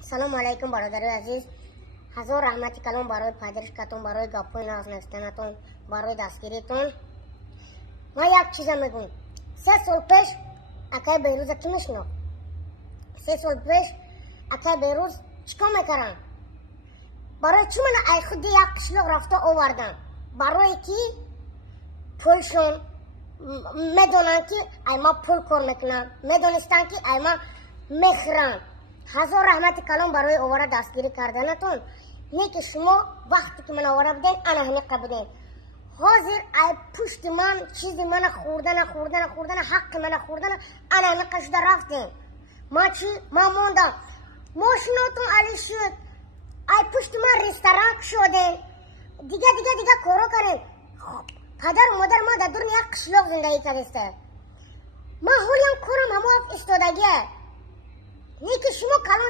سلام علیکم برادرای عزیز. هزار رحمتی کلام برای پذیرشتون، برای گپای نازنستنتون، برای دستگیریتون. ما یک چیز میگم. 3 سال پیش اکای بیروز کی میشنو؟ 3 سال پیش اکای بیروز چیکار میکردن؟ برای چی من ای خودی یک قشلق رفته آوردن؟ برای کی پولشون میدونن که ای ما پول کار میکنن، میدونستن که ای ما میخرن. هزار رحمت کلام برای اواره دستگیری کردنتون. نه که شما وقتی که من اواره بدین انا هنقه بدین. حاضر ای پشت من چیزی من خوردن حق من خوردن انا هنقه شده رفتین. ما چی؟ ما موندم. ماشیناتون علی شد. ای پشت من رستوران شده. دیگه کارو کنیم. پدر و مادر ما در دنیا یک قشلاق زندگی کرده. ما هولیم کارم همه استادگیه. نه که شما کلان